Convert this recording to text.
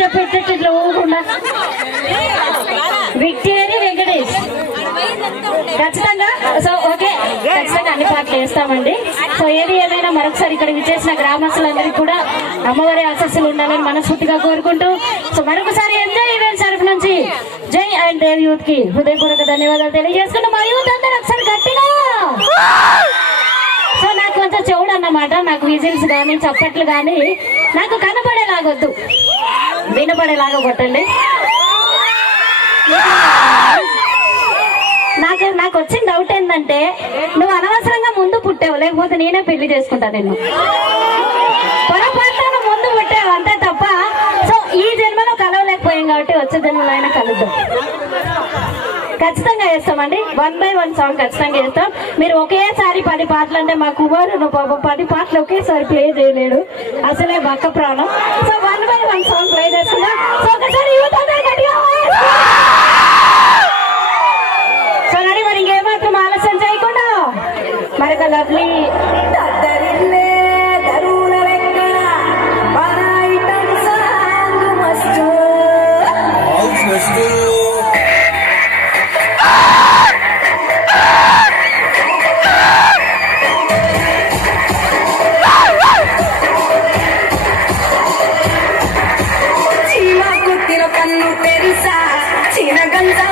చెప్పేటట్టు ఇట్లా ఊరుకుండా విక్టరీ వెంకటేష్ ఖచ్చితంగా. So okay, ఖచ్చితంగా అన్ని పాటలు వేస్తామండి. సో ఏది ఏమైనా మరొకసారి ఇక్కడ విచ్చేసిన గ్రామస్తులందరికీ కూడా అమ్మవారి ఆశస్సులు ఉండాలని మనస్ఫూర్తిగా కోరుకుంటూ, సో మరొకసారి ఎంజాయ్ ఈవెంట్స్ తరఫు నుంచి జై అండ్ దేవ్ యూత్ కి హృదయపూర్వక ధన్యవాదాలు తెలియజేసుకుంటూ, మా యూత్ అందరూ ఒకసారి గట్టిగా. సో నాకు కొంచెం చెవుడు అన్నమాట, నాకు విజిల్స్ కానీ చప్పట్లు కానీ నాకు కనపడేలాగొద్దు, వినపడేలాగా కొట్టండి. నాకు వచ్చిన డౌట్ ఏంటంటే, నువ్వు అనవసరంగా ముందు పుట్టావు, లేకపోతే నేనే పెళ్లి చేసుకుంటా నిన్ను. పొరపాటున ముందు పుట్టావు అంతే తప్ప. సో ఈ జన్మలో కలవలేకపోయాం కాబట్టి వచ్చే జన్మలో అయినా కలుద్దాం. ఖచ్చితంగా చేస్తామండి, 1 by 1 సాంగ్ ఖచ్చితంగా చేస్తాం. మీరు ఒకేసారి 10 పాటలు అంటే మా కుమారుడు పాపం 10 పాటలు ఒకేసారి ప్లే చేయలేడు, అసలే బక్క ప్రాణం. సో 1 by 1 సాంగ్ ప్లే చేస్తున్నా. సో ఒకసారి సో నడి మరి ఇంకేమాత్రం ఆలస్యం చేయకుండా మరొక లవ్లీ కన్ను తెరిసా చిన్న గంజా